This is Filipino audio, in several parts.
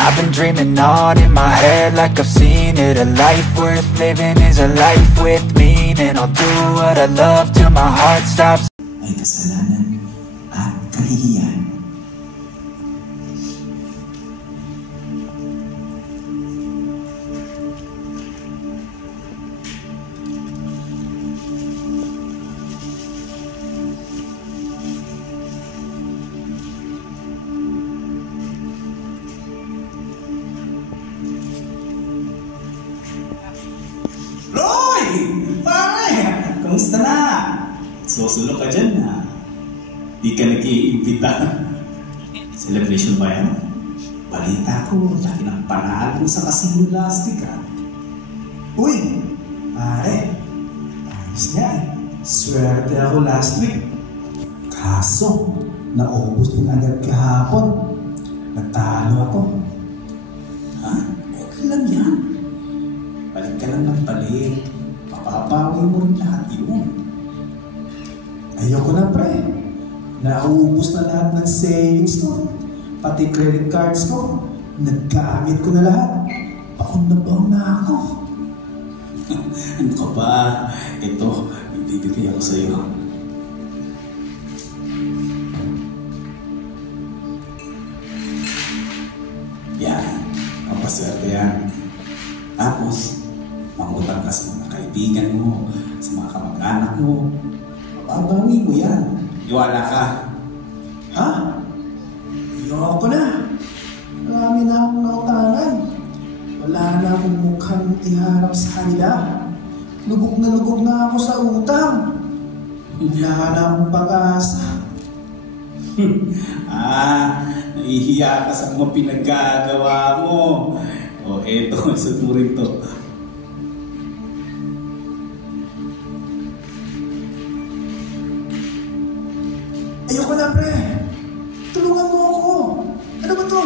I've been dreaming on in my head like I've seen it. A life worth living is a life with meaning. I'll do what I love till my heart stops. Ay kasalanan at kahihiyan. Roy! Pare! Kamusta na? Susunod ka dyan na. Di ka nag-iimbita. Celebration ba yan? Balita ko, laki ng panalo sa kasino last week ha. Uy! Pare! Ayos niya eh. Swerte ako last week. Kaso, naubos din agad kahapon. Natalo ako. Ha? Okay lang yan. Balik ka lang ng balik. Mapapawi mo rin lahat yun. Ayoko na pre. Nauubos na lahat ng savings ko. Pati credit cards ko. Nagkamit ko na lahat. Bakong na ako. Ano ka ba? Ito, ibibigay ako sa'yo. Yan. Pampaswerte yan. Tapos, mangutang ka sa mga kaibigan mo, sa mga kamag-anak mo. Mababawi mo yan. Iwala ka. Ha? Ayoko na. Marami na akong nautangan. Wala na akong mukhang iharap sa kanila. Lubog na ako sa utang. Wala na akong pag-asa. Nahihiya ka sa mga pinagkagawa mo. O eto, isot mo rin to. Ayoko na pre. Tulungan mo ako. Ano ba to?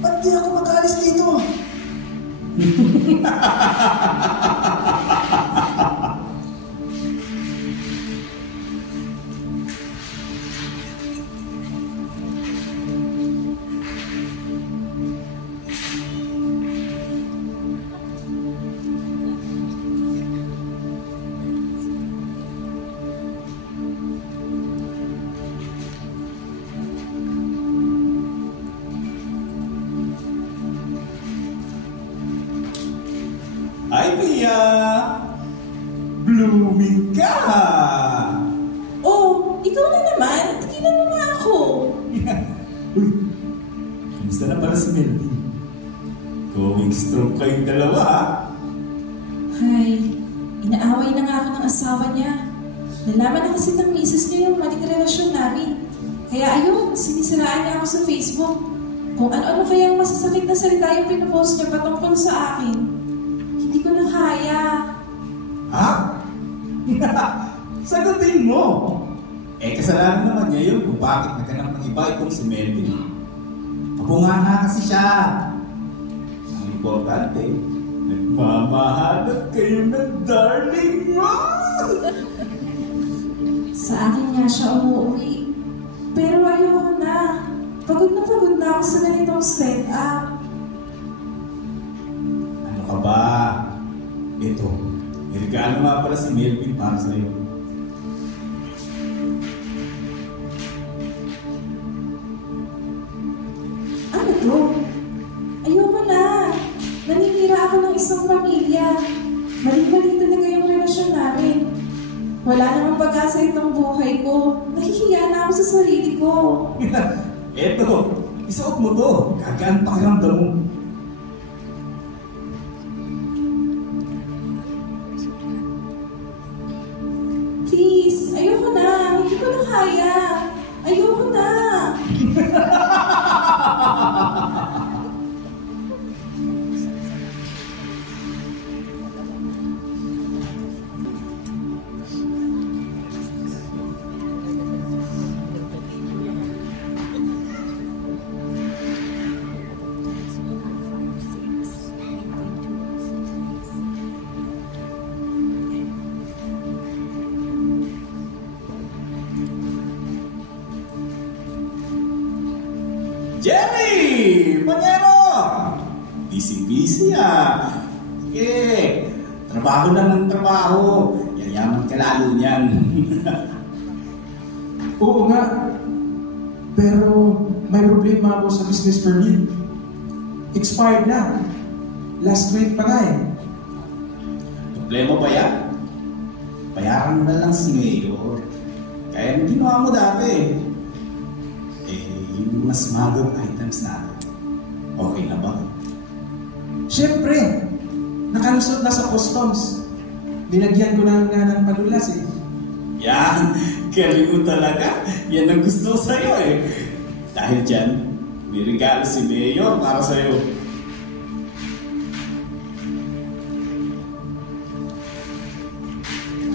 Ba't di ako mag-alis dito? Ay, Pia! Blooming ka! Oh, ikaw na naman. Tigilan mo nga ako. Uy, kamusta na para si Melvin? Going strong kayong dalawa, ha? Hay, inaaway na nga ako ng asawa niya. Nalaman na kasi ng misis niya yung maling relasyon namin. Kaya ayun, sinisiraan niya ako sa Facebook. Kung ano-ano kaya ang masasakit na salita yung pinupost niya patungkol sa akin. Hindi ko na kaya. Ha? Sagutin mo! Eh, kasalanan naman niya yun kung bakit naghanap ng iba itong si Melvin. Kapungana kasi siya. Ang importante, nagmamahanap kayo ng darling mo! Sa akin nga siya umuwi. Pero ayoko na. Pagod na ako sa ganitong setup. Ano ka ba? Ito, regalo nga pala si Melvin para sa'yo. Ano to? Ayoko na. Naninira ako ng isang pamilya. Mali-mali talaga yung relasyon namin. Wala namang pag-asa itong buhay ko. Nahihiya na ako sa sarili ko. Eto, isuot mo to. Gagaan pakiramdam mo. Please, ayoko na. Hindi ko na kaya. Ayoko na. Busy-busy Sige, trabaho lang ng trabaho. Yayaman ka lalo niyan. Oo nga. Pero may problema ako sa business permit. Expired na. Last week pa nga eh. Problema ba yan? Bayaran mo na lang si Mayor. Kaya nung ginawa mo dati, yung mas magang items natin, okay na ba? Siyempre, nakalusot na sa customs. Binagyan ko na nga ng padulas eh. Yan, galing mo talaga. Yan ang gusto ko sa'yo eh. Dahil dyan, may regalo si Mayor para sa'yo.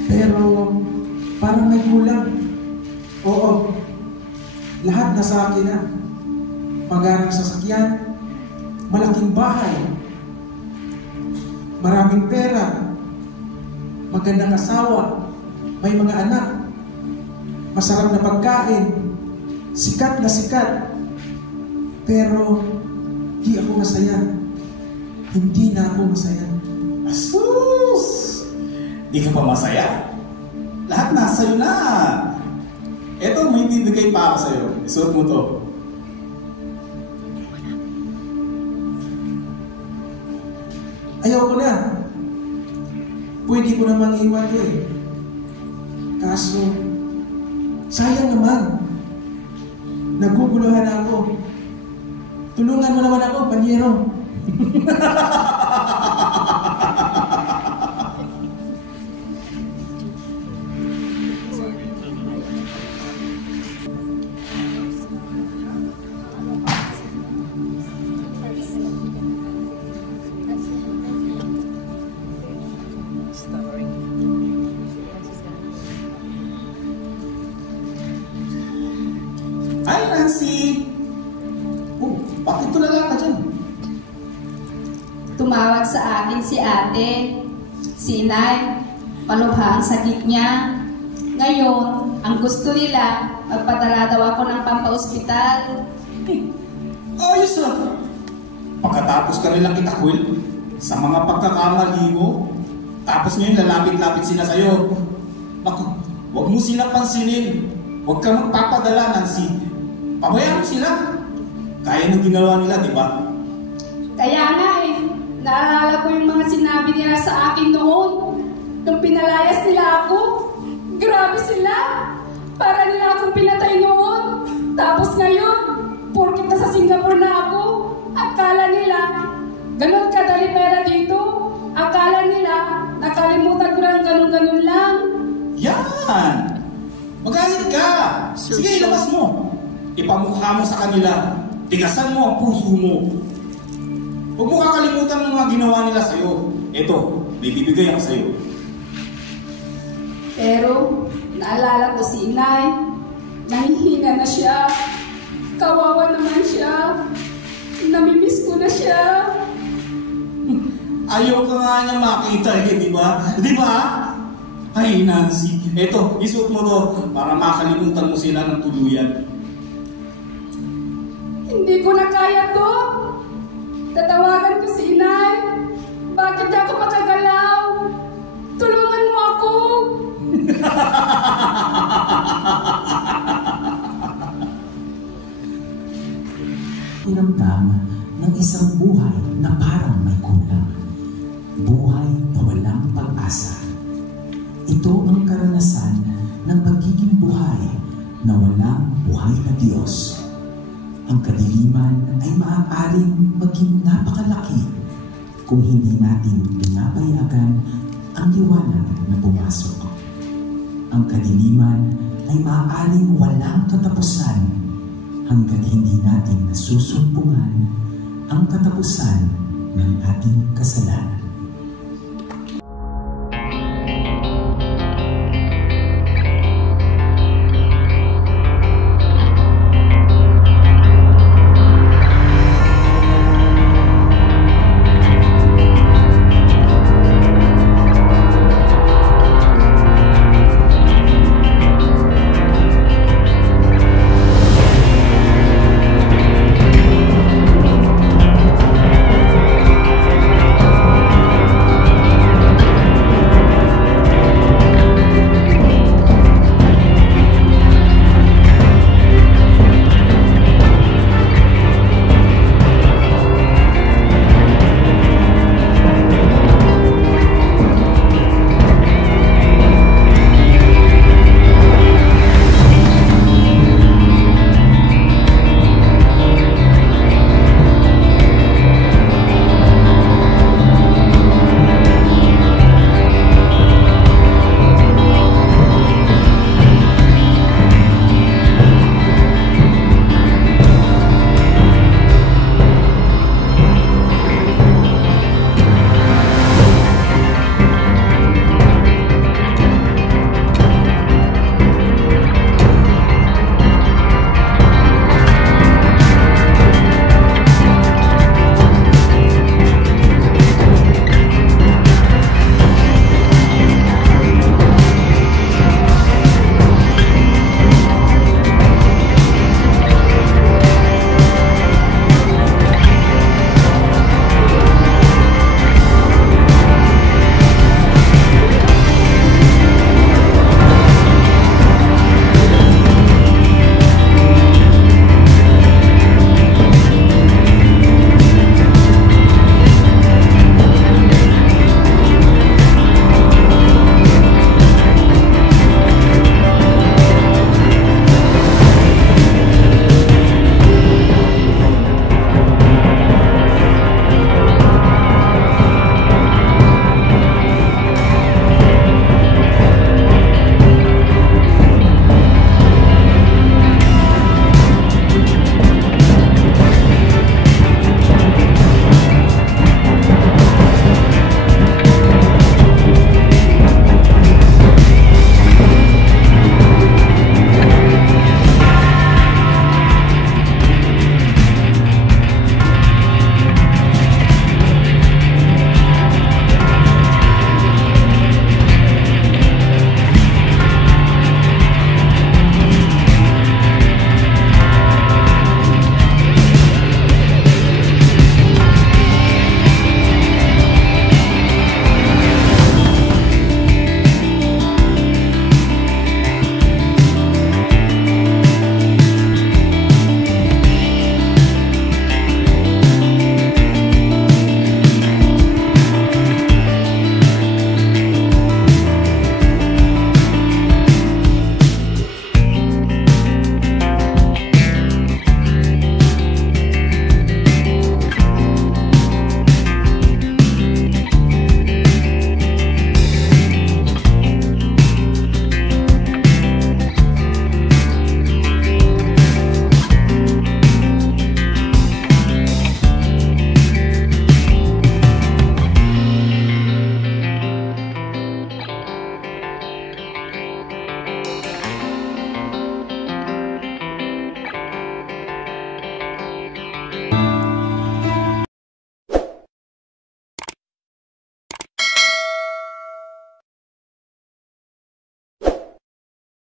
Pero parang may kulang. Oo, lahat na sa akin na. Magarang sasakyan, malaking bahay, maraming pera, magandang asawa, may mga anak, masarap na pagkain, sikat na sikat. Pero di ako masaya. Hindi na ako masaya. Asus! Di ka pa masaya? Lahat nasa iyo na. Eto, may bibigay pa ako sa'yo. Isuot mo to. Ayaw ko na. Pwede ko namang iwan to eh. Kaso, sayang naman. Naguguluhan ako. Tulungan mo naman ako, panyero. Hi, Nancy! Oh, bakit tulala ka dyan? Tumawag sa akin si ate, si inay, palubha ang sakit niya. Ngayon, ang gusto nila, magpadala daw ako ng pampaospital. Ayos ah! Pagkatapos ka nilang itakwil sa mga pagkakamali mo, tapos ngayon lalapit-lapit sila sa'yo. Naku, huwag mo sila pansinin. Huwag ka magpapadala, Nancy. Pabayaan mo sila. Kaya nang ginawa nila, di ba? Kaya nga eh, naalala ko yung mga sinabi nila sa akin noon. Nung pinalayas nila ako, grabe sila. Para nila akong pinatay noon. Tapos ngayon, porkit nasa Singapore na ako, akala nila, ganun kadali pera dito. Akala nila, nakalimutan ko lang ganun-ganun lang. Yan! Magalit ka! Sige, ilabas mo. Ipamukha mo sa kanila. Tigasan mo ang puso mo. Huwag mo kakalimutan ng mga ginawa nila sa'yo. Eto, may bibigay ako sa'yo. Pero, naalala ko si inay. Nangihina na siya. Kawawa naman siya. Namimiss ko na siya. Ayaw ka nga niya makita eh, di ba? Di ba? Ay, Nancy. Eto, isuot mo to para makalimutan mo sila ng tuluyan. Hindi ko na kaya to. Tatawagan ko si inay. Bakit ako makagalaw? Tulungan mo ako. Pinamdam ng isang buhay na parang may kulang. Buhay na walang pag-asa. Ito ang karanasan ng pagiging buhay na walang buhay na Diyos. Ang kadiliman ay maaaring maging napakalaki kung hindi natin pinapayagan ang liwanag na pumasok. Ang kadiliman ay maaaring walang katapusan hanggat hindi natin nasusumpungan ang katapusan ng ating kasalanan.